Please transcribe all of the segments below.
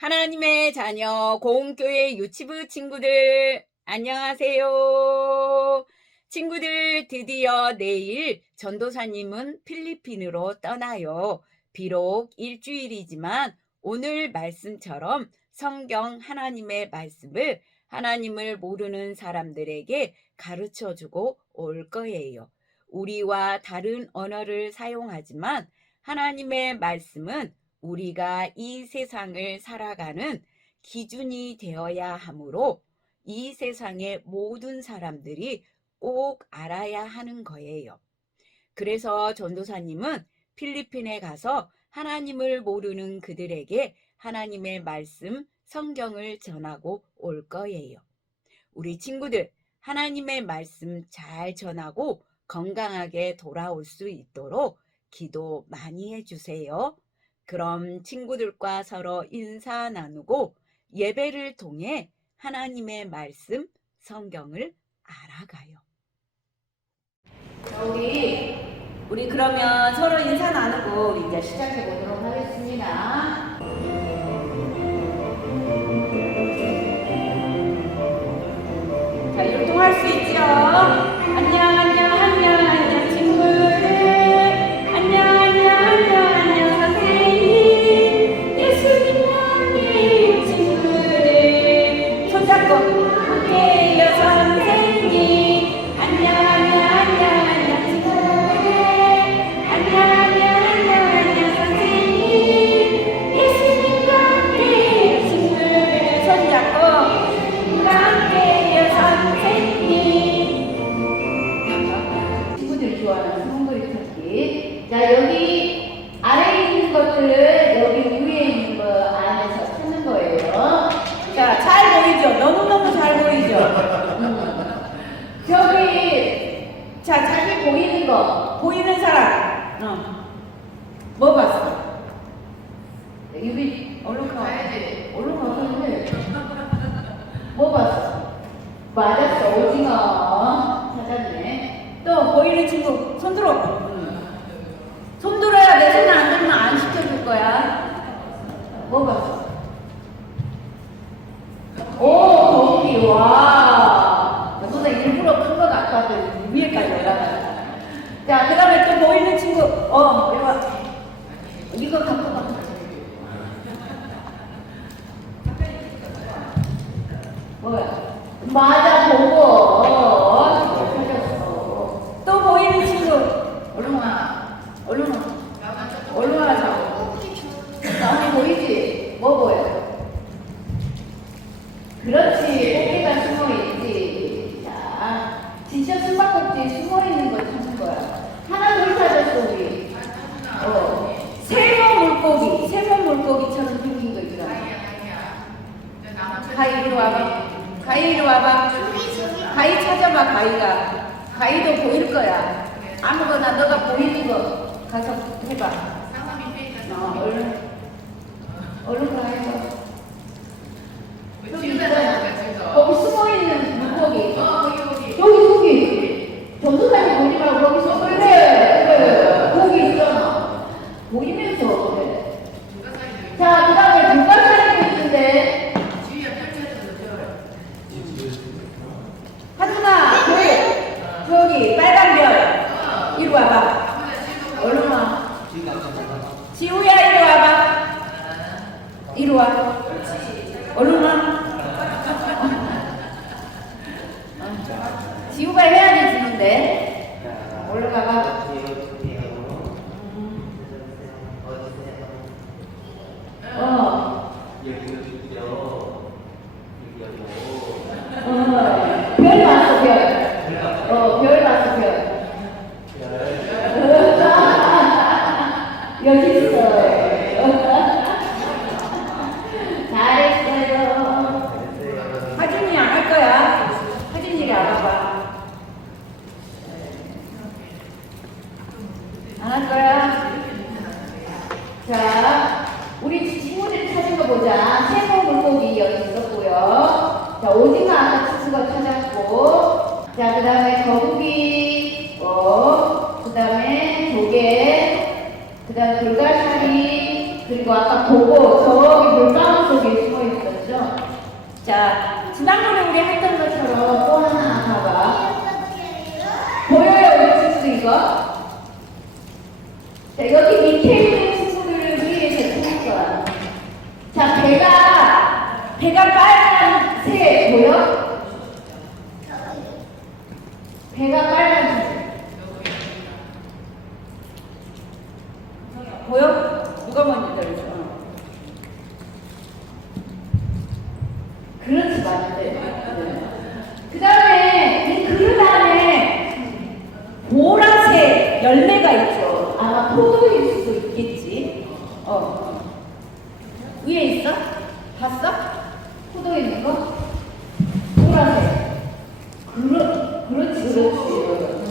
하나님의 자녀 공교회 유치부 친구들 안녕하세요. 친구들 드디어 내일 전도사님은 필리핀으로 떠나요. 비록 일주일이지만 오늘 말씀처럼 성경 하나님의 말씀을 하나님을 모르는 사람들에게 가르쳐 주고 올 거예요. 우리와 다른 언어를 사용하지만 하나님의 말씀은 우리가 이 세상을 살아가는 기준이 되어야 하므로 이 세상의 모든 사람들이 꼭 알아야 하는 거예요. 그래서 전도사님은 필리핀에 가서 하나님을 모르는 그들에게 하나님의 말씀, 성경을 전하고 올 거예요. 우리 친구들, 하나님의 말씀 잘 전하고 건강하게 돌아올 수 있도록 기도 많이 해주세요. 그럼 친구들과 서로 인사 나누고 예배를 통해 하나님의 말씀, 성경을 알아가요. 우리 우리 그러면 서로 인사 나누고 이제 시작해 보도록 하겠습니다. 자, 율동할 수 있죠? 어와 이거 갖고 가. 뭐야? 맞아 보고 어, 찾았어. 또 보이는 친구 얼른 와 얼른 와 얼른 와자고 나무 보이지? 뭐 보여? 그렇지 꽃게가 숨어있지 자 진짜 숨바꼭질 숨어있는 거 찾는 거야 하나 둘 찾았어 우리 어 세모 물고기 세모 물고기처럼 생긴 거 있잖아 가희 이리 와봐. 가희 이리 와봐. 가희 찾아봐 가희가. 가희도 보일 거야. 아무거나 너가 보이는 거 가서 해봐. 어, 얼른 얼른 가 해봐. 여기 있잖아. 거기 숨어 있는 물고기. 여기 여기. 전도사님 보지 말고 거기서 그래 그래. 거기 있잖아. 보이면서 그래. 자 그다음에 불가사리도 있는데. 하준아, 저기, 저기 빨간 별, 이리 와봐. 얼른 와. 지우야, 이리 와봐. 이리 와. 얼른 와. 어. 지우가 해야지 주는데. 얼른 가봐. 어. 어, 별 봤어, 별. 어, 별 봤어, 별. 여기 있어. 잘했어요. 하진이 안 할 거야. 하진이가 안 와봐. 안 할 거야. 자, 우리 친구들이 찾은 거 보자. 세모 물고기 여기 있었고요. 자, 오징어 아까 찾은 거 찾았고. 자, 그 다음에 거북이, 어, 그 다음에 조개, 그 다음에 불가사리, 그리고 아까 보고 저기 물방울 속에 있어? 자, 여기 밑에 있는 친구들을 위해서 찾을 거야. 자, 배가, 배가 빨간색 보여? 배가 빨간색. 보여? 누가 먼저 들어줘? 그렇지, 맞는데. 그 다음에 이 그릇 안에 보라색 열매가 있죠. 아마 포도일 수도 있겠지. 어. 위에 있어? 봤어? 포도 있는 거? 보라색. 그렇, 그렇지, 그렇지.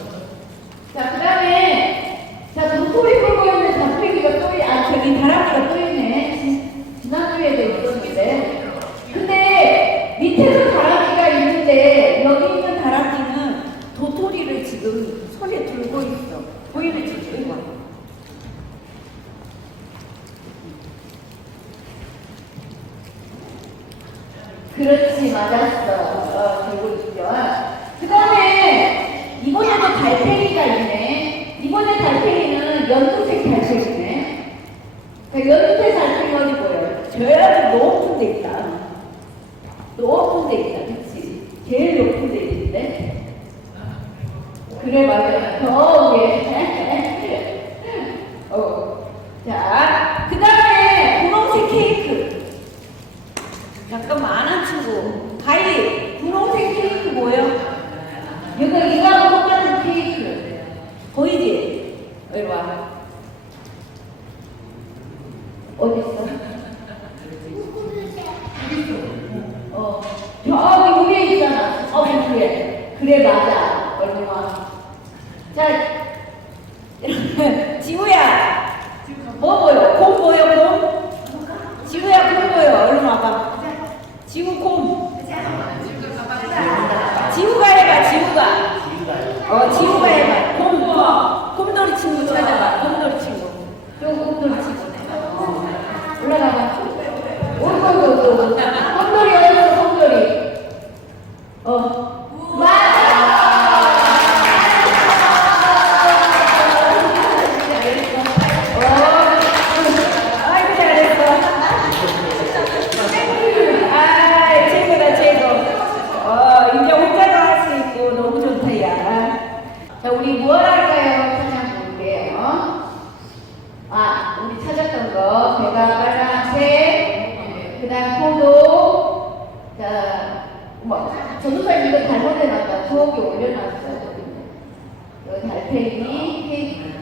자, 그 다음에, 자, 도토리 보고 있는 잡채기가 또, 있- 아, 저기 다람쥐가 또 있네. 지- 지난주에도 있었는데. 근데, 밑에도 다람쥐가 있는데, 여기 있는 다람쥐는 도토리를 지금 손에 들고 있어. 보이는지 이거. 그렇지, 맞았어. 어, 있죠. 그 다음에, 이번에도 달팽이가 있네. 이번에 달팽이는 연두색 달팽이네. 자, 연두색 달팽이 어디 보여요? 저야도 높은 데 있다. 높은 데 있다, 그치? 제일 높은 데 있는데? 그래, 맞아요. 더 위에. 어. 자, 그 다음에 분홍색 케이크. 잠깐만 안한 친구 가희 분홍색 케이크 뭐예요? 이거 이거하고 똑같은 케이크 보이지? 이리 와 어디 있어? 어 저기 위에 있잖아 어 그래 맞아 얼른 와자 지우야 뭐 보여? 곰 보여 곰? 지우야 곰 보여 얼른 와봐 지우 곰. 지우가 해봐, 지우가. 어, 지우가 해봐. 곰, 곰. 곰돌이 친구 찾아봐, 곰돌이 친구. 저 곰돌이 친구. 어. 올라가봐. 오오오오. 곰돌이 어디서 곰돌이? 어. 맞아. 어. 그 다음 포도, 자, 뭐, 전도사님 이거 잘못해놨다. 수업이 올려놨어요. 여기 달팽이, 케이크.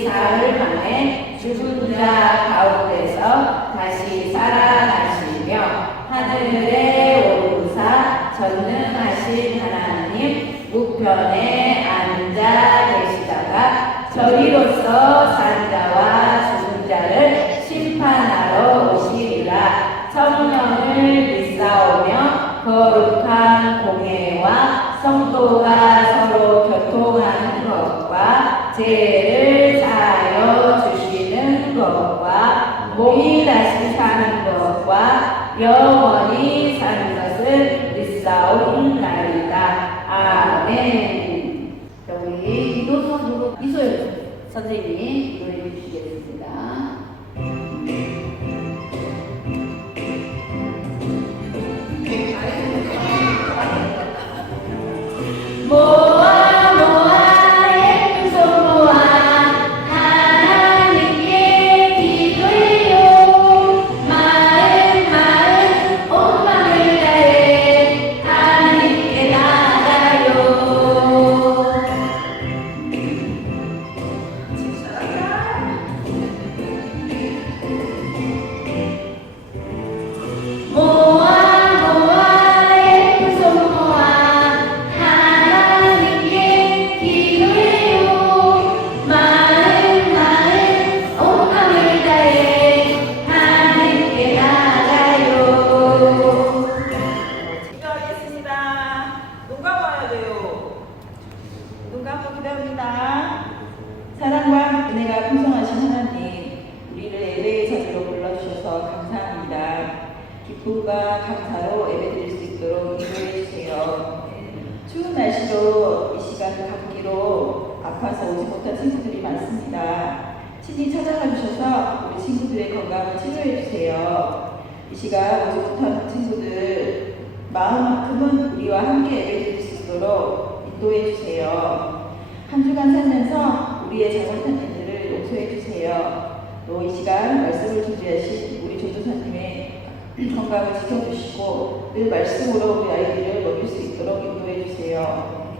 사흘 만에 죽은 자 가운데서 다시 살아나시며 하늘에 오르사 전능하신 하나님 우편에 앉아 계시다가 저리로서 산 자와 죽은 자를 심판하러 오시리라. 성령을 믿사오며 거룩 주셔서 감사합니다. 기쁨과 감사로 예배드릴 수 있도록 인도해 주세요. 추운 날씨로 이 시간 감기로 아파서 오지 못한 친구들이 많습니다. 친히 찾아가 주셔서 우리 친구들의 건강을 치료해 주세요. 이 시간 오지 못한 친구들 마음만큼은 우리와 함께 예배드릴 수 있도록 인도해 주세요. 한 주간 살면서 우리의 잘못한 일들을 용서해 주세요. 또 이 시간 말씀을 준비하신 우리 조조사님의 건강을 지켜주시고 늘 말씀으로 우리 아이들을 먹일 수 있도록 인도해 주세요.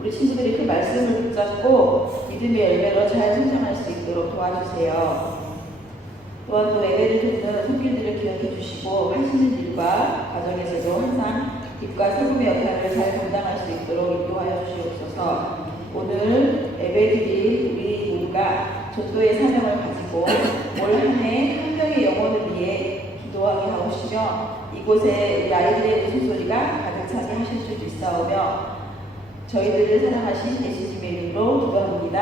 우리 친구들이 그 말씀을 붙잡고 믿음의 열매로 잘 성장할 수 있도록 도와주세요. 또한 또 예배를 듣는 손길들을 기억해 주시고 하시는 일과 가정에서도 항상 빛과 소금의 역할을 잘 감당할 수 있도록 인도하여 주시옵소서. 오늘 예배드린 우리 모두가 전도의 사명을 가지고 올 한해 기도하게 하옵시며 이곳에 우리 아이들의 웃음소리가 가득 차게 하실 줄 믿사오며 저희들을 사랑하신 예수님의 이름으로 기도합니다.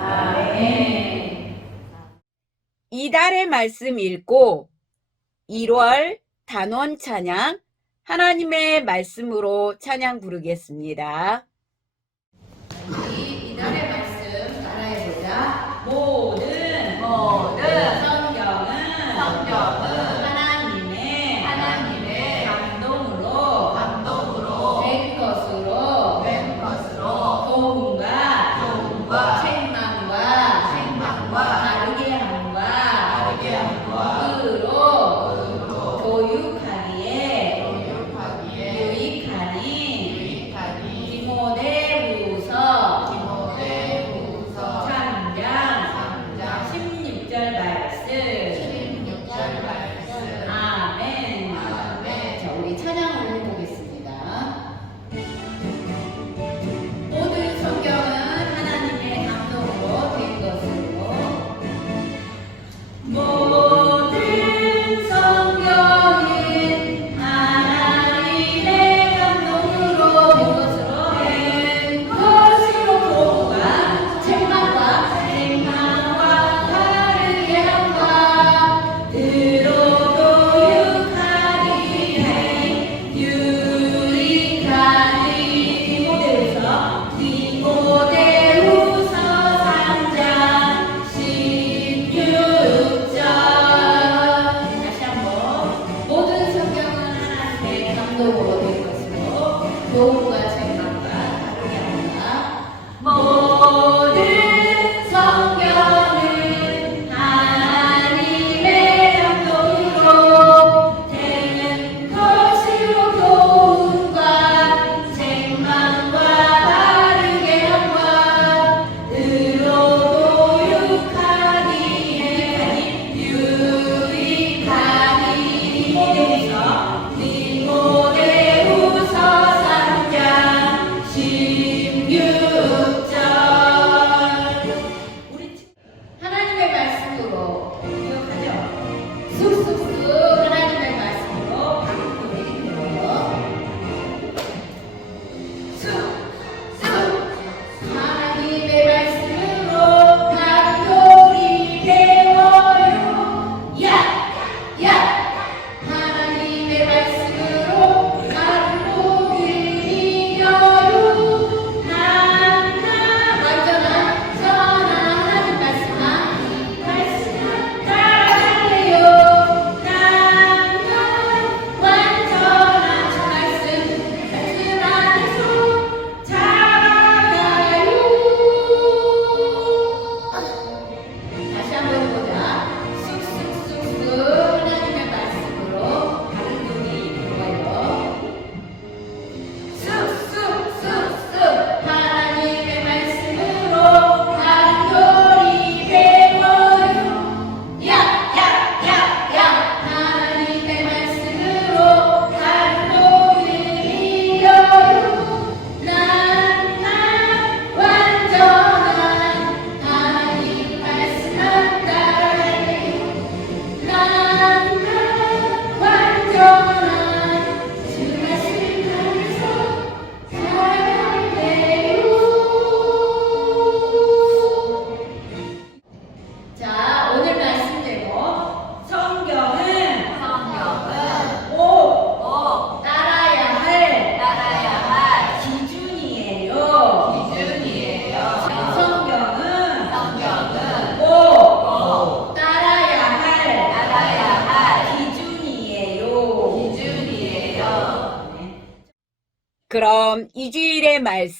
아멘 이달의 말씀 읽고 1월 단원 찬양 하나님의 말씀으로 찬양 부르겠습니다.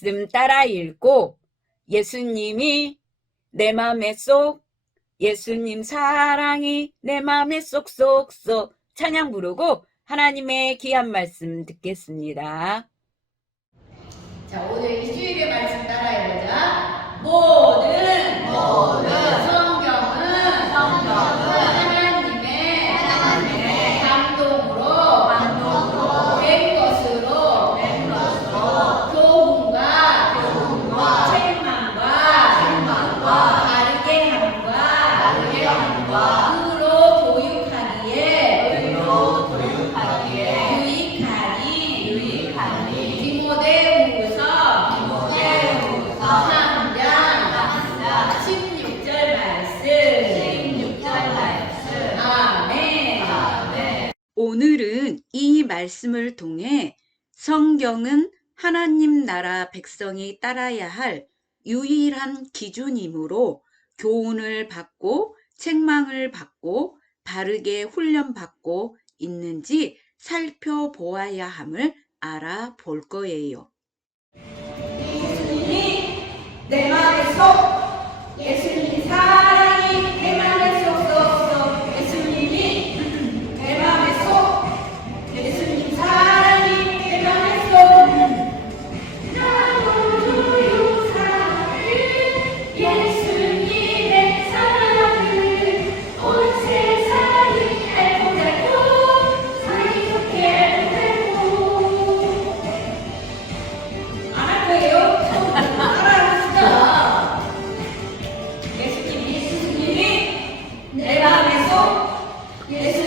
말씀 따라 읽고 예수님이 내 맘에 쏙 예수님 사랑이 내 맘에 쏙쏙쏙 찬양 부르고 하나님의 귀한 말씀 듣겠습니다. 자, 오늘 이 주일의 말씀 따라해보자. 모든, 모든 성경은, 성경 오늘은 이 말씀을 통해 성경은 하나님 나라 백성이 따라야 할 유일한 기준이므로 교훈을 받고 책망을 받고 바르게 훈련받고 있는지 살펴보아야 함을 알아볼 거예요. 예수님이 내쏙 쏙,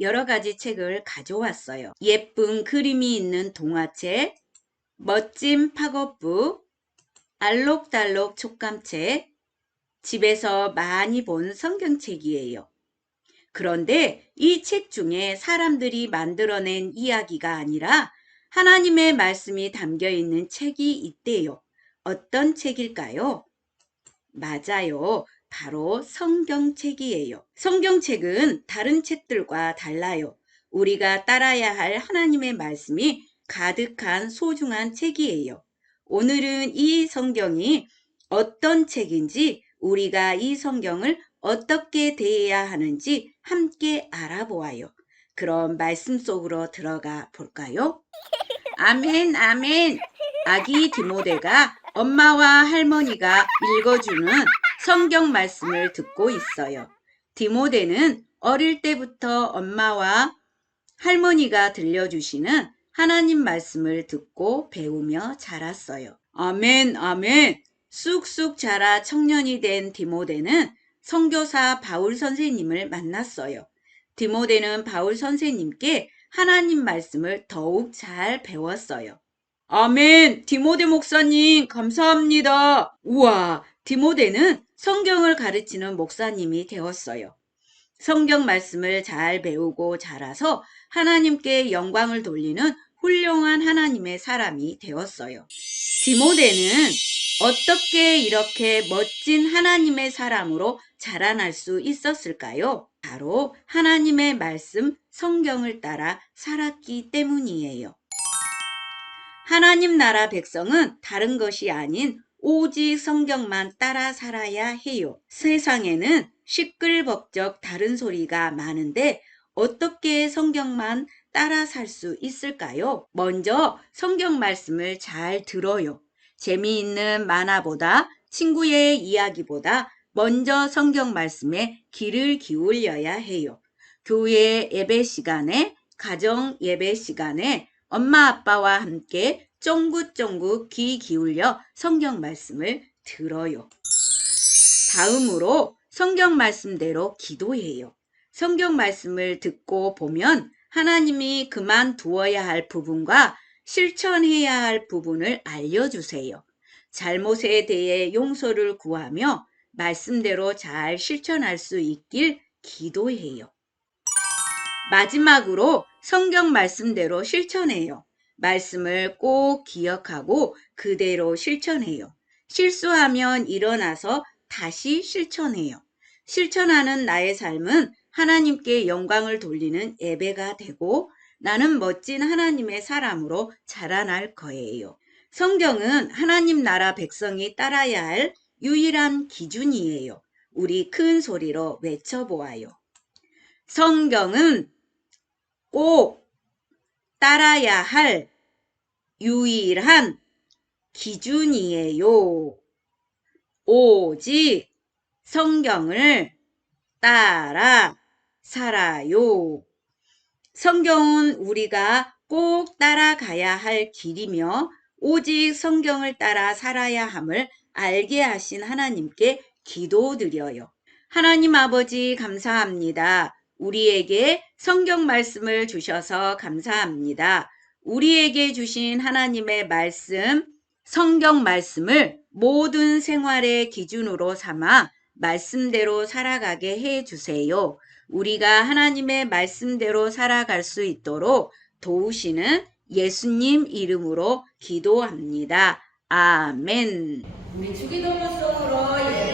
여러 가지 책을 가져왔어요. 예쁜 그림이 있는 동화책, 멋진 팝업북, 알록달록 촉감책, 집에서 많이 본 성경책이에요. 그런데 이 책 중에 사람들이 만들어낸 이야기가 아니라 하나님의 말씀이 담겨 있는 책이 있대요. 어떤 책일까요? 맞아요. 바로 성경책이에요. 성경책은 다른 책들과 달라요. 우리가 따라야 할 하나님의 말씀이 가득한 소중한 책이에요. 오늘은 이 성경이 어떤 책인지 우리가 이 성경을 어떻게 대해야 하는지 함께 알아보아요. 그럼 말씀 속으로 들어가 볼까요? 아멘, 아멘. 아기 디모데가 엄마와 할머니가 읽어주는 성경 말씀을 듣고 있어요. 디모데는 어릴 때부터 엄마와 할머니가 들려주시는 하나님 말씀을 듣고 배우며 자랐어요. 아멘, 아멘. 쑥쑥 자라 청년이 된 디모데는 선교사 바울 선생님을 만났어요. 디모데는 바울 선생님께 하나님 말씀을 더욱 잘 배웠어요. 아멘. 디모데 목사님, 감사합니다. 우와, 디모데는 성경을 가르치는 목사님이 되었어요. 성경 말씀을 잘 배우고 자라서 하나님께 영광을 돌리는 훌륭한 하나님의 사람이 되었어요. 디모데는 어떻게 이렇게 멋진 하나님의 사람으로 자라날 수 있었을까요? 바로 하나님의 말씀 성경을 따라 살았기 때문이에요. 하나님 나라 백성은 다른 것이 아닌 오직 성경만 따라 살아야 해요. 세상에는 시끌벅적 다른 소리가 많은데 어떻게 성경만 따라 살 수 있을까요? 먼저 성경 말씀을 잘 들어요. 재미있는 만화보다 친구의 이야기보다 먼저 성경 말씀에 귀를 기울여야 해요. 교회 예배 시간에, 가정 예배 시간에 엄마 아빠와 함께 쫑긋쫑긋 귀 기울여 성경 말씀을 들어요. 다음으로 성경 말씀대로 기도해요. 성경 말씀을 듣고 보면 하나님이 그만두어야 할 부분과 실천해야 할 부분을 알려주세요. 잘못에 대해 용서를 구하며 말씀대로 잘 실천할 수 있길 기도해요. 마지막으로 성경 말씀대로 실천해요. 말씀을 꼭 기억하고 그대로 실천해요. 실수하면 일어나서 다시 실천해요. 실천하는 나의 삶은 하나님께 영광을 돌리는 예배가 되고 나는 멋진 하나님의 사람으로 자라날 거예요. 성경은 하나님 나라 백성이 따라야 할 유일한 기준이에요. 우리 큰 소리로 외쳐보아요. 성경은 꼭 따라야 할 유일한 기준이에요. 오직 성경을 따라 살아요. 성경은 우리가 꼭 따라가야 할 길이며 오직 성경을 따라 살아야 함을 알게 하신 하나님께 기도드려요. 하나님 아버지 감사합니다. 우리에게 성경 말씀을 주셔서 감사합니다. 우리에게 주신 하나님의 말씀, 성경 말씀을 모든 생활의 기준으로 삼아 말씀대로 살아가게 해 주세요. 우리가 하나님의 말씀대로 살아갈 수 있도록 도우시는 예수님 이름으로 기도합니다. 아멘. 우리 주기도문 속으로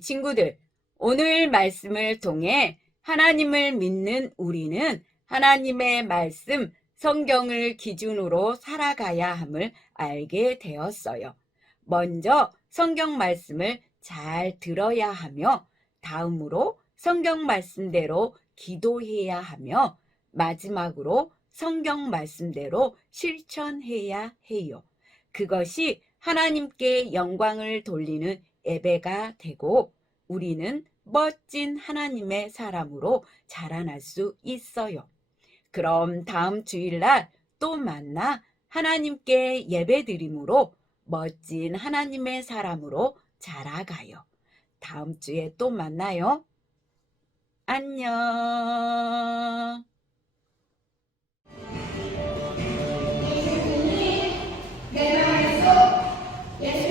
친구들, 오늘 말씀을 통해 하나님을 믿는 우리는 하나님의 말씀, 성경을 기준으로 살아가야 함을 알게 되었어요. 먼저 성경 말씀을 잘 들어야 하며, 다음으로 성경 말씀대로 기도해야 하며, 마지막으로 성경 말씀대로 실천해야 해요. 그것이 하나님께 영광을 돌리는 예배가 되고 우리는 멋진 하나님의 사람으로 자라날 수 있어요. 그럼 다음 주일날 또 만나 하나님께 예배드림으로 멋진 하나님의 사람으로 자라가요. 다음 주에 또 만나요. 안녕. 예수님 내 마음속 예수